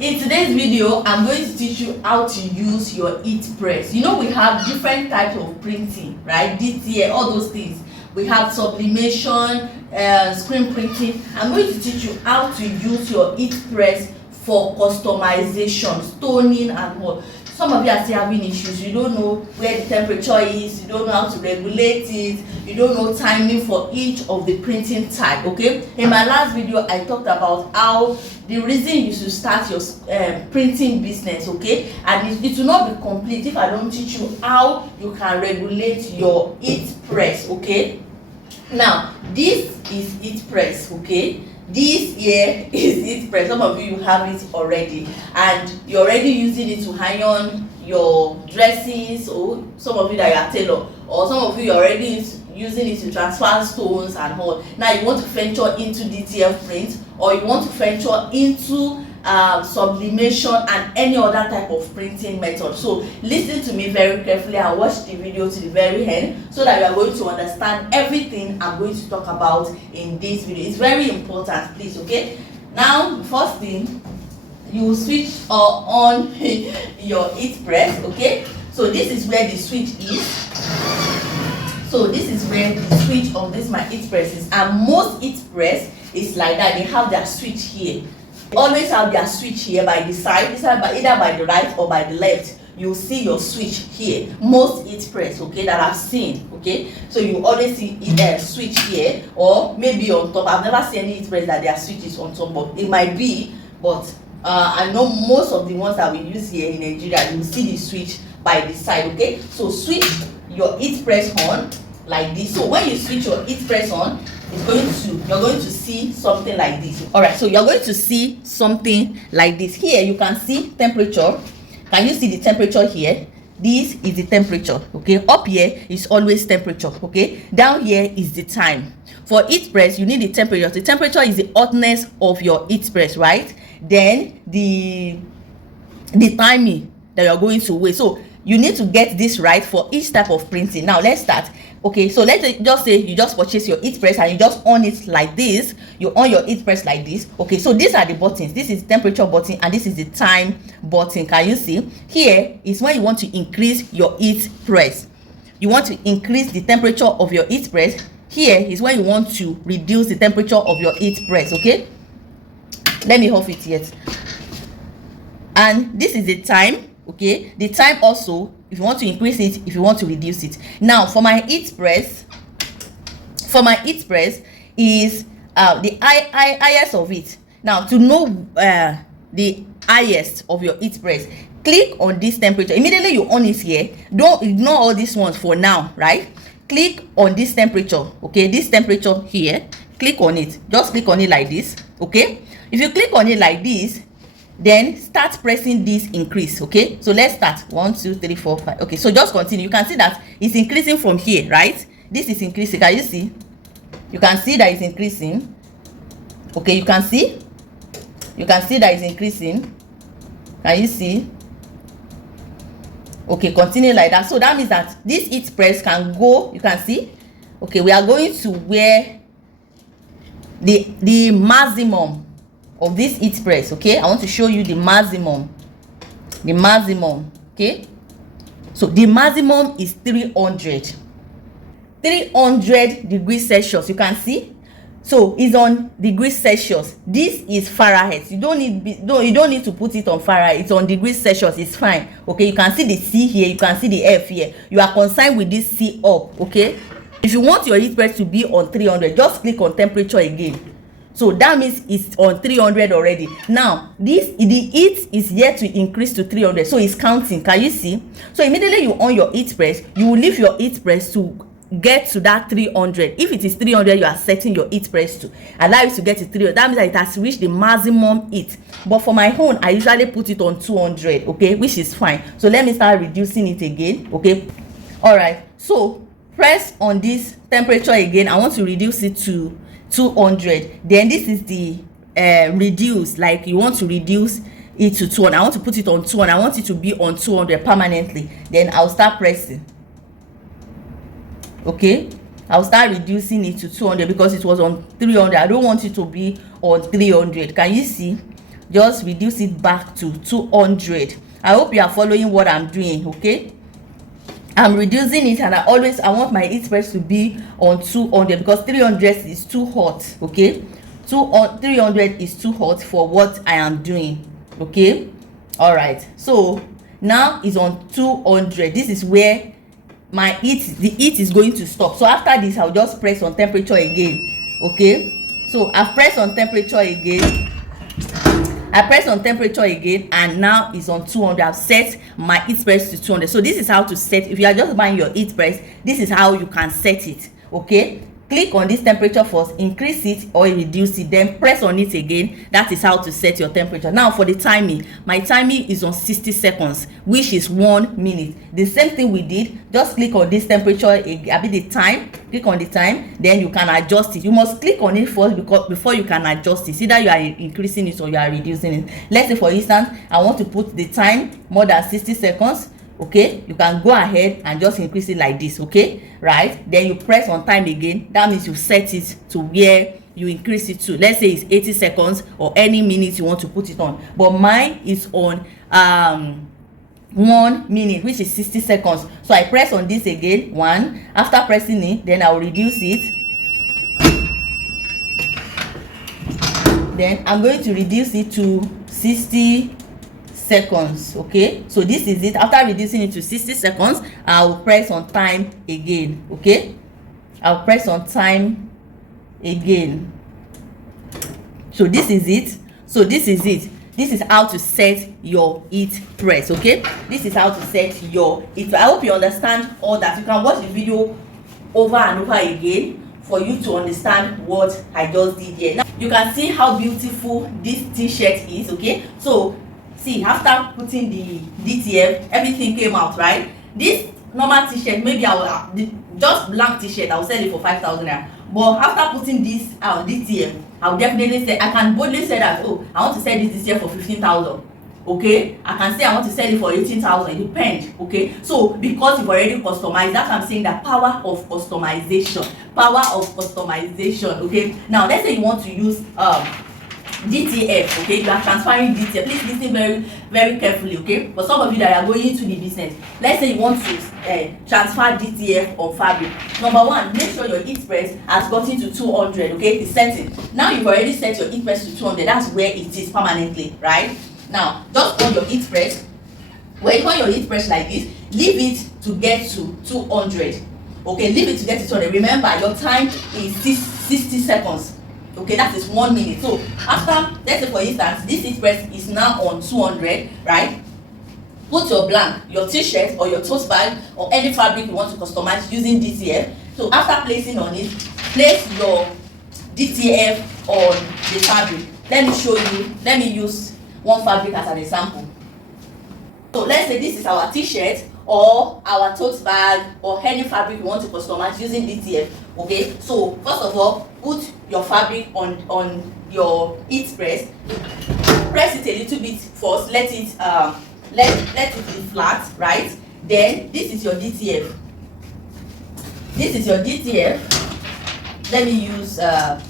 In today's video, I'm going to teach you how to use your Heatpress. You know, we have different types of printing, right? DTA, all those things. We have sublimation, screen printing. I'm going to teach you how to use your Heatpress for customization, stoning and all. Some of you are still having issues. You don't know where the temperature is, you don't know how to regulate it, you don't know timing for each of the printing type. Okay, in my last video I talked about how the reason you should start your printing business, okay, and it will not be complete if I don't teach you how you can regulate your Heatpress. Okay, now this is Heatpress. Okay, this here is Heatpress. Some of you have it already and you're already using it to iron your dresses, or some of you that you are tailor, or some of you are already using it to transfer stones and all. Now you want to venture into DTF print, or you want to venture into sublimation and any other type of printing method. So listen to me very carefully and watch the video to the very end so that you are going to understand everything I'm going to talk about in this video. It's very important, please. Okay, now the first thing, you will switch on your Heatpress. Okay, so this is where the switch is. So this is where the switch of this my Heatpress is, and most Heatpress is like that. They have their switch here. They always have their switch here by the side, this side, by either by the right or by the left. You see your switch here. Most Heatpress, okay, that I've seen, okay, so you always see switch here, or maybe on top. I've never seen any Heatpress that their switch is on top, but it might be. But I know most of the ones that we use here in Nigeria, you see the switch by the side. Okay, so switch your Heatpress on like this. So when you switch your Heatpress on, you're going to see something like this. All right, so you're going to see something like this. Here you can see temperature. Can you see the temperature here? This is the temperature. Okay, up here is always temperature. Okay, down here is the time. For Heatpress, you need the temperature. The temperature is the hotness of your Heatpress, right? Then the timing that you're going to wait. So you need to get this right for each type of printing. Now let's start. Okay, so let's just say you just purchase your Heatpress and you just on it like this. You on your Heatpress like this. Okay, so these are the buttons. This is the temperature button and this is the time button. Can you see? Here is when you want to increase your Heatpress. You want to increase the temperature of your Heatpress. Here is when you want to reduce the temperature of your Heatpress. Okay, let me off it yet. And this is the time. Okay, the time also, if you want to increase it, if you want to reduce it. Now for my Heatpress, is the highest of it. Now to know the highest of your Heatpress, click on this temperature. Immediately you on it here. Don't ignore all these ones for now, right? Click on this temperature. Okay, this temperature here, click on it. Just click on it like this. Okay, if you click on it like this, then start pressing this increase. Okay, so let's start 1 2 3 4 5. Okay, so just continue. You can see that it's increasing from here, right? This is increasing. Can you see? You can see that it's increasing. Okay, you can see that it's increasing. Can you see? Okay, continue like that. So that means that this Heatpress can go, you can see. Okay, we are going to where the maximum of this Heatpress. Okay, I want to show you the maximum. Okay, so the maximum is 300 degrees Celsius. You can see, so it's on degrees Celsius. This is Fahrenheit. You don't need to put it on Fahrenheit. It's on degrees Celsius. It's fine. Okay, you can see the C here, you can see the F here. You are concerned with this C up. Okay, if you want your Heatpress to be on 300, just click on temperature again. So that means it's on 300 already. Now the heat is yet to increase to 300, so it's counting. Can you see? So immediately you on your Heatpress, you will leave your Heatpress to get to that 300. If it is 300, you are setting your Heatpress to allow it to get to 300. That means that it has reached the maximum heat. But for my own, I usually put it on 200. Okay, which is fine. So let me start reducing it again. Okay, all right, so press on this temperature again. I want to reduce it to 200. Then this is the reduce, like you want to reduce it to 200. I want to put it on 200. I want it to be on 200 permanently. Then I'll start pressing. Okay, I'll start reducing it to 200 because it was on 300. I don't want it to be on 300. Can you see? just reduce it back to 200. I hope you are following what I'm doing. Okay, I'm reducing it, and I want my heat press to be on 200 because 300 is too hot. Okay, 300 is too hot for what I am doing. Okay, all right, so now it's on 200. This is where my the heat is going to stop. So after this, I'll just press on temperature again. Okay, so I've pressed on temperature again. I press on temperature again, and now it's on 200. I've set my heat press to 200. So this is how to set. If you are just buying your heat press, this is how you can set it. Okay, click on this temperature first, increase it or reduce it, then press on it again. That is how to set your temperature. Now for the timing, my timing is on 60 seconds, which is 1 minute. The same thing we did, just click on this temperature, the time, click on the time, then you can adjust it. You must click on it first before you can adjust it. Either you are increasing it or you are reducing it. Let's say for instance, I want to put the time more than 60 seconds. Okay, you can go ahead and just increase it like this. Okay, right, then you press on time again. That means you set it to where you increase it to. Let's say it's 80 seconds or any minute you want to put it on, but mine is on 1 minute, which is 60 seconds. So I press on this again, one. After pressing it, then I will reduce it. Then I'm going to reduce it to 60 seconds. Okay, so this is it. After reducing it to 60 seconds, I will press on time again. Okay, I'll press on time again. So this is it. So this is it. This is how to set your heat press. Okay, this is how to set your heat. I hope you understand all that. You can watch the video over and over again for you to understand what I just did here. Now you can see how beautiful this t-shirt is. Okay, so see, after putting the DTF, everything came out, right? This normal t-shirt, maybe I will just blank t-shirt, I will sell it for 5,000 naira. But after putting this DTF, I will definitely say, I can boldly say that, oh, I want to sell this t-shirt for 15,000. Okay, I can say I want to sell it for 18,000. It depends. Okay, so because you've already customized, that's what I'm saying, the power of customization. Okay, now let's say you want to use DTF. Okay, you are transferring DTF. Please listen very, very carefully. Okay, for some of you that are going into the business, let's say you want to transfer DTF on fabric. Number one, make sure your heat press has gotten to 200. Okay, it's setting. Now you've already set your heat press to 200. That's where it is permanently, right? Now just on your heat press. When you want your heat press like this, leave it to get to 200. Okay, leave it to get to 200. Remember, your time is 60 seconds. Okay, that is 1 minute. So after, let's say for instance, this heat press is now on 200, right? Put your blank, your t-shirt or your tote bag or any fabric you want to customize using DTF. So after placing on it, place your DTF on the fabric. Let me show you. Let me use one fabric as an example. So let's say this is our t-shirt or our tote bag or any fabric you want to customize using DTF. Okay, so first of all, put your fabric on your heat press. Press it a little bit first. Let it let it be flat, right? Then this is your DTF. This is your DTF. Let me use don't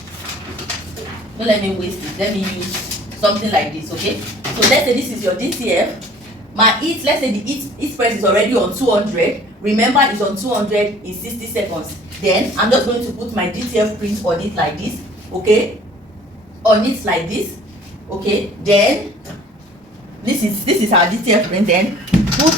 let me waste it. Let me use something like this. Okay, so let's say this is your DTF. My heat, let's say the heat press is already on 200. Remember, it's on 200 in 60 seconds. Then I'm just going to put my DTF print on it like this. Okay, on it like this. Okay, then this is our DTF print. Then put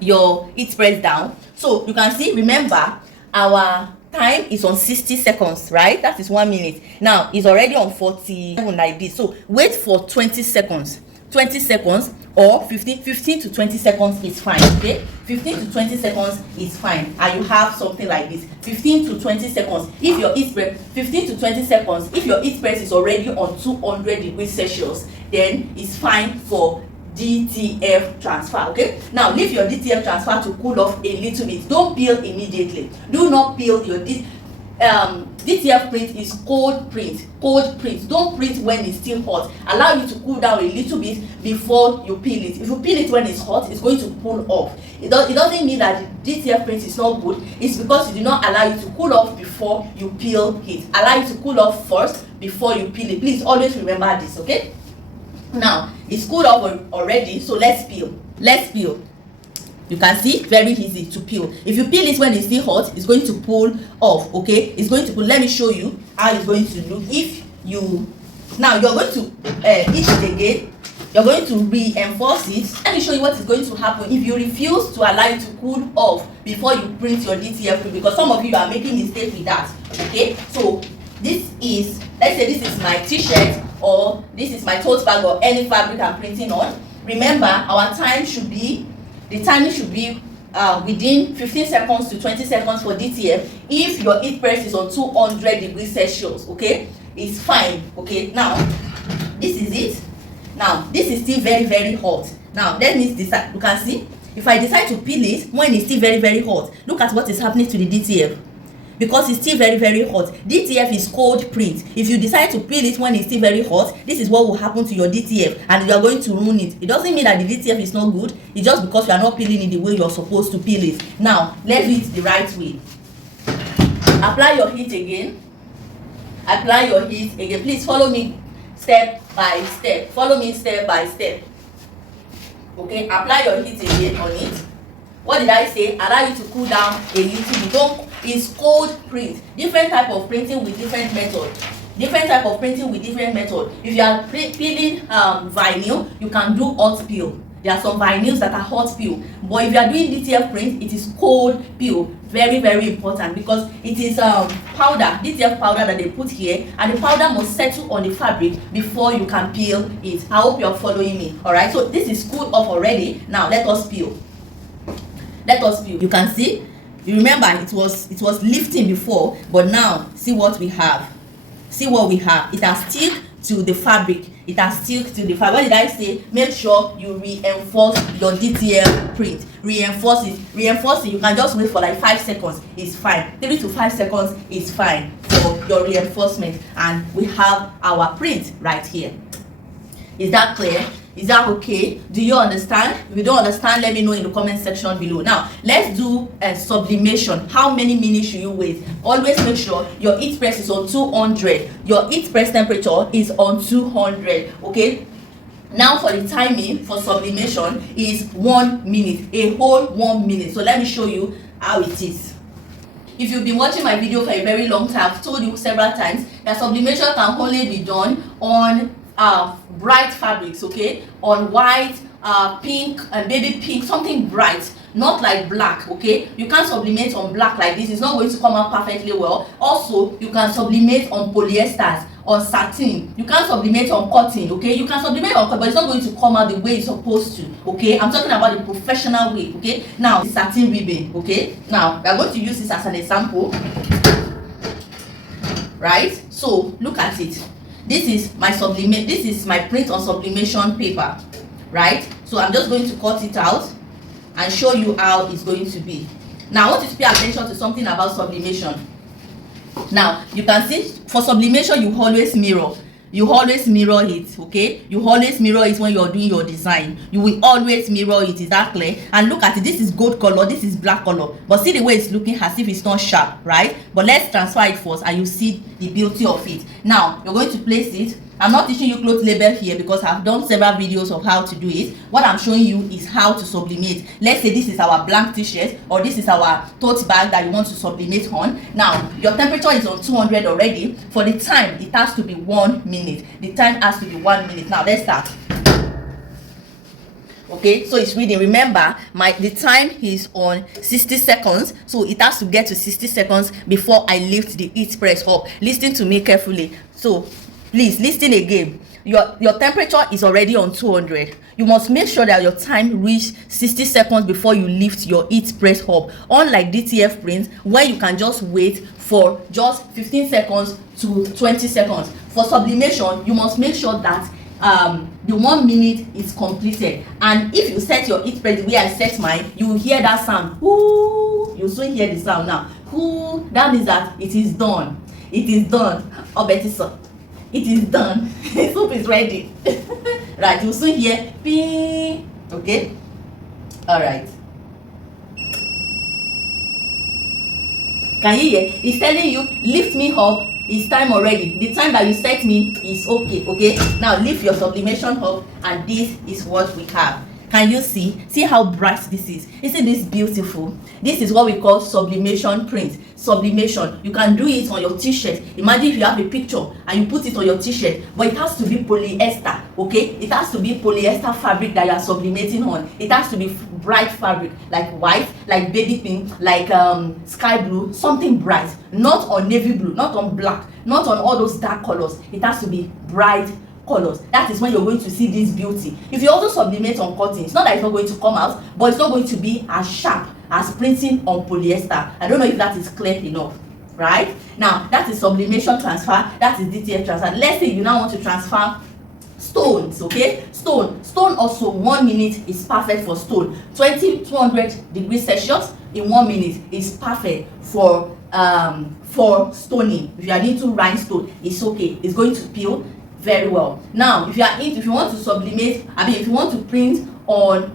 your heat press down. So you can see, remember, our time is on 60 seconds, right? That is 1 minute. Now it's already on 47 like this. So wait for 20 seconds. 20 seconds or 15 to 20 seconds is fine. Okay, 15 to 20 seconds is fine, and you have something like this. 15 to 20 seconds if your heat press, 15 to 20 seconds if your heat press is already on 200 degrees Celsius, then it's fine for DTF transfer. Okay, now leave your DTF transfer to cool off a little bit. Don't peel immediately. Do not peel your this DTF print is cold print. Cold print. Don't print when it's still hot. Allow you to cool down a little bit before you peel it. If you peel it when it's hot, it's going to pull off. It doesn't mean that the DTF print is not good. It's because you do not allow you to cool off before you peel it. Allow you to cool off first before you peel it. Please always remember this, okay? Now it's cooled off already, so let's peel. Let's peel. You can see, very easy to peel. If you peel it when it's still hot, it's going to pull off, okay? It's going to pull. Let me show you how it's going to look. If you now you're going to itch it again, you're going to reinforce it. Let me show you what is going to happen if you refuse to allow it to cool off before you print your DTF print, because some of you are making mistakes with that, okay? So this is, let's say this is my t-shirt, or this is my tote bag, or any fabric I'm printing on. Remember, our time should be, the timing should be within 15 seconds to 20 seconds for DTF. If your heat press is on 200 degrees Celsius, okay, it's fine. Okay, now this is it. Now this is still very, very hot. Now let me decide. You can see, if I decide to peel it when it's still very, very hot, look at what is happening to the DTF. Because it's still very, very hot. DTF is cold print. If you decide to peel it when it's still very hot, this is what will happen to your DTF, and you are going to ruin it. It doesn't mean that the DTF is not good. It's just because you are not peeling it the way you're supposed to peel it. Now let's do it the right way. Apply your heat again. Apply your heat again. Please follow me step by step. Follow me step by step. Okay, apply your heat again on it. What did I say? Allow you to cool down a little bit. Don't. Is cold print. Different type of printing with different method. Different type of printing with different method. If you are peeling vinyl, you can do hot peel. There are some vinyls that are hot peel. But if you are doing DTF print, it is cold peel. Very, very important, because it is powder, DTF powder that they put here, and the powder must settle on the fabric before you can peel it. I hope you are following me. Alright, so this is cooled off already. Now let us peel. Let us peel. You can see. You remember it was lifting before, but now see what we have. See what we have. It has stick to the fabric. It has stick to the fabric. What did I say? Make sure you reinforce your DTF print. Reinforce it. Reinforce it. You can just wait for like 5 seconds. It's fine. 3 to 5 seconds is fine for your reinforcement, and we have our print right here. Is that clear? Is that okay? Do you understand? If you don't understand, let me know in the comment section below. Now let's do a sublimation. How many minutes should you wait? Always make sure your heat press is on 200. Your heat press temperature is on 200. Okay, now for the timing for sublimation is 1 minute, a whole 1 minute. So let me show you how it is. If you've been watching my video for a very long time, I've told you several times that sublimation can only be done on bright fabrics, okay, on white, pink, and baby pink, something bright, not like black. Okay, you can't sublimate on black like this. It's not going to come out perfectly well. Also, you can sublimate on polyesters, on satin. You can't sublimate on cotton. Okay, you can sublimate on cotton, but it's not going to come out the way it's supposed to. Okay, I'm talking about the professional way. Okay, now the satin ribbon. Okay, now we are going to use this as an example, right? So look at it. This is my this is my print on sublimation paper, right? So I'm just going to cut it out and show you how it's going to be. Now I want you to pay attention to something about sublimation. Now you can see for sublimation you always mirror. You always mirror it, okay? You always mirror it when you're doing your design. You will always mirror it. Is that clear? And look at it. This is gold color. This is black color. But see the way it's looking as if it's not sharp, right? But let's transfer it first, and you see the beauty of it. Now you're going to place it. I'm not teaching you cloth label here because I've done several videos of how to do it. What I'm showing you is how to sublimate. Let's say this is our blank t-shirt, or this is our tote bag that you want to sublimate on. Now your temperature is on 200 already. For the time, it has to be 1 minute. The time has to be 1 minute. Now let's start. Okay, so it's reading. Remember, the time is on 60 seconds, so it has to get to 60 seconds before I lift the heat press up. Listen to me carefully. So please listen again. Your temperature is already on 200. You must make sure that your time reach 60 seconds before you lift your heat press up. Unlike DTF print, where you can just wait for just 15 seconds to 20 seconds. For sublimation, you must make sure that the 1 minute is completed. And if you set your heat press the way I set mine, you will hear that sound. Ooh, you soon hear the sound now. Ooh, that means that it is done. It is done. Obetiso. It is done. Soup is ready. Right, you'll soon hear ping. Okay. All right. Can you hear? It's telling you, lift me up. It's time already. The time that you set me is okay. Okay. Now lift your sublimation up, and this is what we have. Can you see? See how bright this is? Isn't this beautiful? This is what we call sublimation print. Sublimation. You can do it on your t-shirt. Imagine if you have a picture and you put it on your t-shirt, but it has to be polyester. Okay? It has to be polyester fabric that you are sublimating on. It has to be bright fabric, like white, like baby pink, like sky blue, something bright. Not on navy blue, not on black, not on all those dark colors. It has to be bright colors. That is when you're going to see this beauty. If you also sublimate on cotton, it's not that it's not going to come out, but it's not going to be as sharp as printing on polyester. I don't know if that is clear enough. Right? Now, that is sublimation transfer. That is DTF transfer. Let's say you now want to transfer stones. Okay, stone also 1 minute is perfect for stone. 200 degrees Celsius in 1 minute is perfect for stoning. If you are into rhinestone, it's okay. It's going to peel very well. Now if you want to sublimate, if you want to print on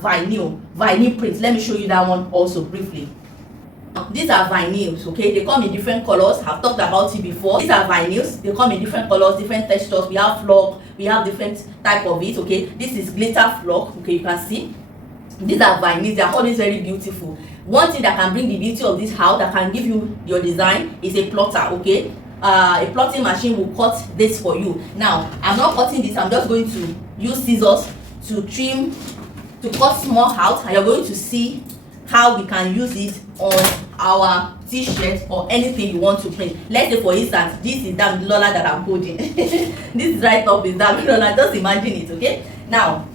vinyl print, let me show you that one also briefly. These are vinyls. Okay, they come in different colors. I've talked about it before. These are vinyls. They come in different colors, different textures. We have flock, we have different type of it. Okay, this is glitter flock. Okay, you can see these are vinyls. They are always very beautiful. One thing that can bring the beauty of this house, that can give you your design, is a plotter. Okay, a plotting machine will cut this for you. Now I'm not cutting this. I'm just going to use scissors to trim, to cut small out, and you're going to see how we can use it on our t-shirt or anything you want to print. Let's say for instance, this is DAMILOLA that I'm holding. This right up is DAMILOLA. Just imagine it. Okay, now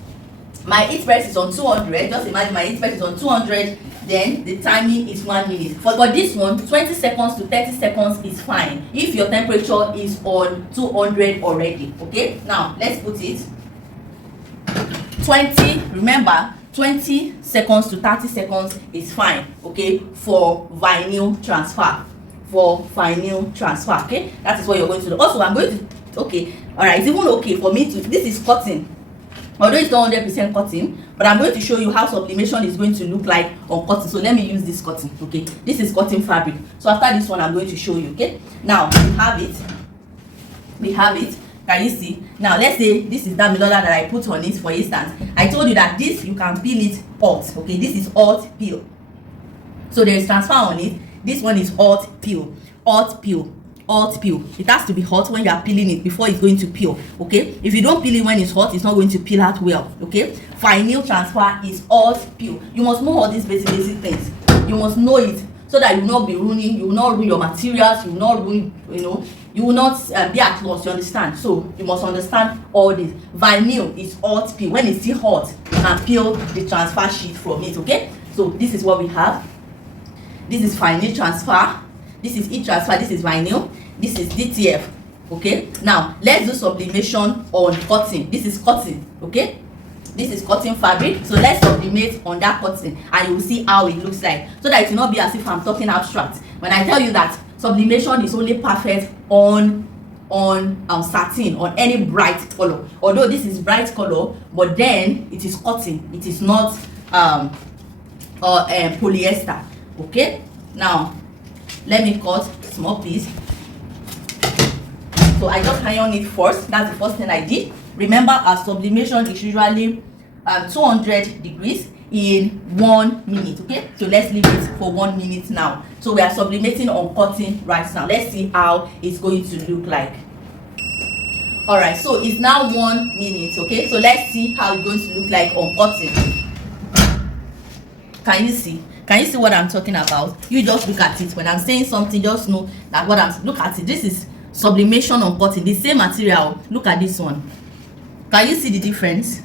my Heatpress is on 200. Just imagine my Heatpress is on 200. Then the timing is 1 minute. For this one, 20 seconds to 30 seconds is fine if your temperature is on 200 already. Okay, now let's put it 20. Remember, 20 seconds to 30 seconds is fine. Okay, for vinyl transfer. Okay, that is what you're going to do. Also, I'm going to, okay, all right, it's even okay for me to, this is cotton. Although it's not 100% cotton, but I'm going to show you how sublimation is going to look like on cotton. So let me use this cotton. Okay, this is cotton fabric. So after this one, I'm going to show you. Okay, now we have it. Can you see? Now let's say this is DAMILOLA that I put on it. For instance, I told you that this, you can peel it hot. Okay, this is hot peel. So there is transfer on it. This one is hot peel. It has to be hot when you are peeling it before it's going to peel. Okay, if you don't peel it when it's hot, it's not going to peel out well. Okay, vinyl transfer is hot peel. You must know all these basic things. You must know it so that you will not be ruining, you will not ruin your materials, you will not ruin, you will not be at loss. You understand? So you must understand all this. Vinyl is hot peel. When it's still hot, you can peel the transfer sheet from it. Okay, so this is what we have. This is vinyl transfer. This is heat transfer. This is vinyl. This is DTF. Okay, now let's do sublimation on cotton. This is cotton. Okay, this is cotton fabric. So let's sublimate on that cotton, and you will see how it looks like, so that it will not be as if I'm talking abstract when I tell you that sublimation is only perfect on satin, on any bright color. Although this is bright color, but then it is cotton. It is not polyester. Okay, now let me cut small piece. So I just iron it first. That's the first thing I did. Remember, our sublimation is usually 200 degrees in 1 minute. Okay, so let's leave it for 1 minute now. So we are sublimating on cotton right now. Let's see how it's going to look like. All right, so it's now 1 minute. Okay, so let's see how it's going to look like on cotton. Can you see? Can you see what I'm talking about? You just look at it. When I'm saying something, just know that what I'm, look at it. This is sublimation on cotton, the same material. Look at this one. Can you see the difference?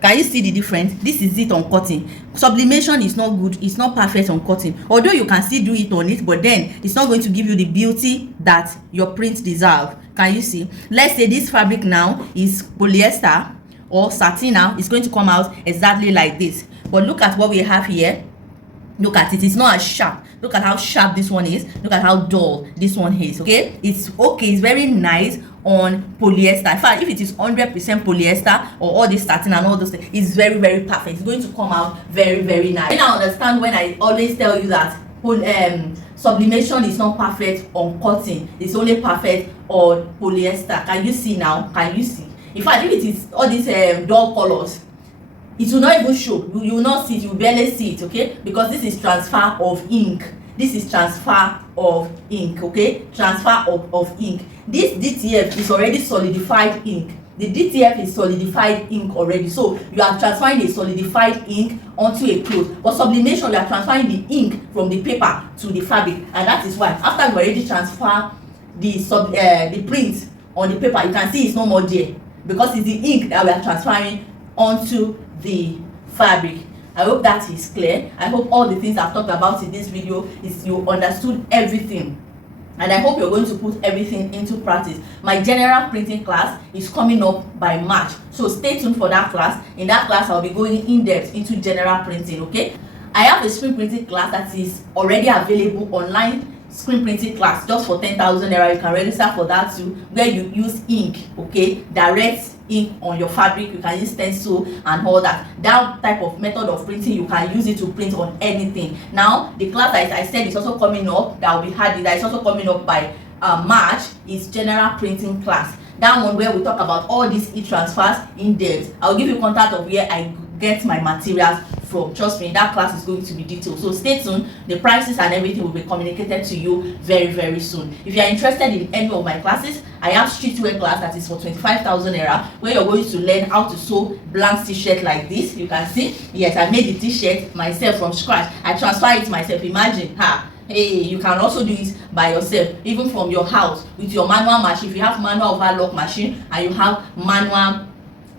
Can you see the difference? This is it on cotton. Sublimation is not good. It's not perfect on cotton. Although you can still do it on it, but then it's not going to give you the beauty that your print deserves. Can you see? Let's say this fabric now is polyester or satin. Now it's going to come out exactly like this. But look at what we have here. Look at it, it's not as sharp. Look at how sharp this one is. Look at how dull this one is. Okay, it's okay, it's very nice on polyester. In fact, if it is 100% polyester or all this satin and all those things, it's very, very perfect. It's going to come out very, very nice. And I understand when I always tell you that sublimation is not perfect on cotton, it's only perfect on polyester. Can you see now? Can you see? In fact, if it is all these dull colors, it will not even show. You will not see it, you will barely see it, okay? Because this is transfer of ink. This is transfer of ink, okay? Transfer of ink. This DTF is already solidified ink. The DTF is solidified ink already. So you are transferring a solidified ink onto a cloth. But sublimation, you are transferring the ink from the paper to the fabric. And that is why after you already transfer the print on the paper, you can see it's no more there. Because it's the ink that we are transferring onto the fabric. I hope that is clear. I hope all the things I've talked about in this video is you understood everything, and I hope you're going to put everything into practice. My general printing class is coming up by March, so stay tuned for that class. In that class, I'll be going in depth into general printing. Okay, I have a screen printing class that is already available online. Screen printing class just for 10,000 naira. You can register for that too, where you use ink, okay, direct ink on your fabric. You can use stencil and all that. That type of method of printing, you can use it to print on anything. Now the class, as I said, is also coming up, that will be hard, that is also coming up by March, is general printing class. That one where we talk about all these e-transfers in depth. I'll give you contact of where I get my materials from. Trust me, that class is going to be detailed, so stay tuned. The prices and everything will be communicated to you very, very soon. If you are interested in any of my classes, I have streetwear class that is for 25,000 naira, where you're going to learn how to sew blank t-shirt like this. You can see, yes, I made the t-shirt myself from scratch. I transfer it myself. Imagine, hey, you can also do it by yourself, even from your house with your manual machine. If you have manual overlock machine and you have manual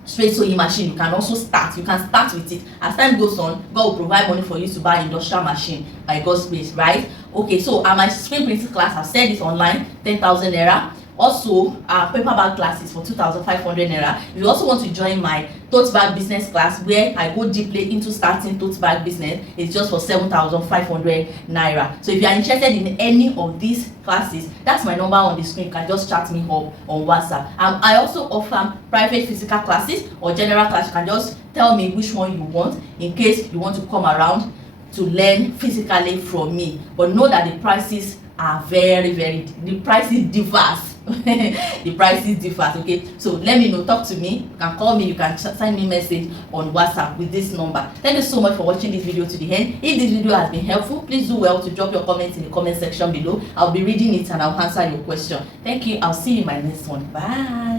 straight sewing machine, you can also start. You can start with it. As time goes on, God will provide money for you to buy industrial machine by God's grace, right? Okay, so my screen printing class, I've said it online, 10,000 naira. Also, paper bag classes for 2,500 naira. If you also want to join my tote bag business class, where I go deeply into starting tote bag business, it's just for 7,500 naira. So if you are interested in any of these classes, that's my number on the screen. You can just chat me up on WhatsApp. I also offer private physical classes or general class. You can just tell me which one you want in case you want to come around to learn physically from me. But know that the prices are the prices differs. The prices differs, okay? So let me know, talk to me. You can call me, you can send me message on WhatsApp with this number. Thank you so much for watching this video to the end. If this video has been helpful, please do well to drop your comments in the comment section below. I'll be reading it and I'll answer your question. Thank you. I'll see you in my next one. Bye.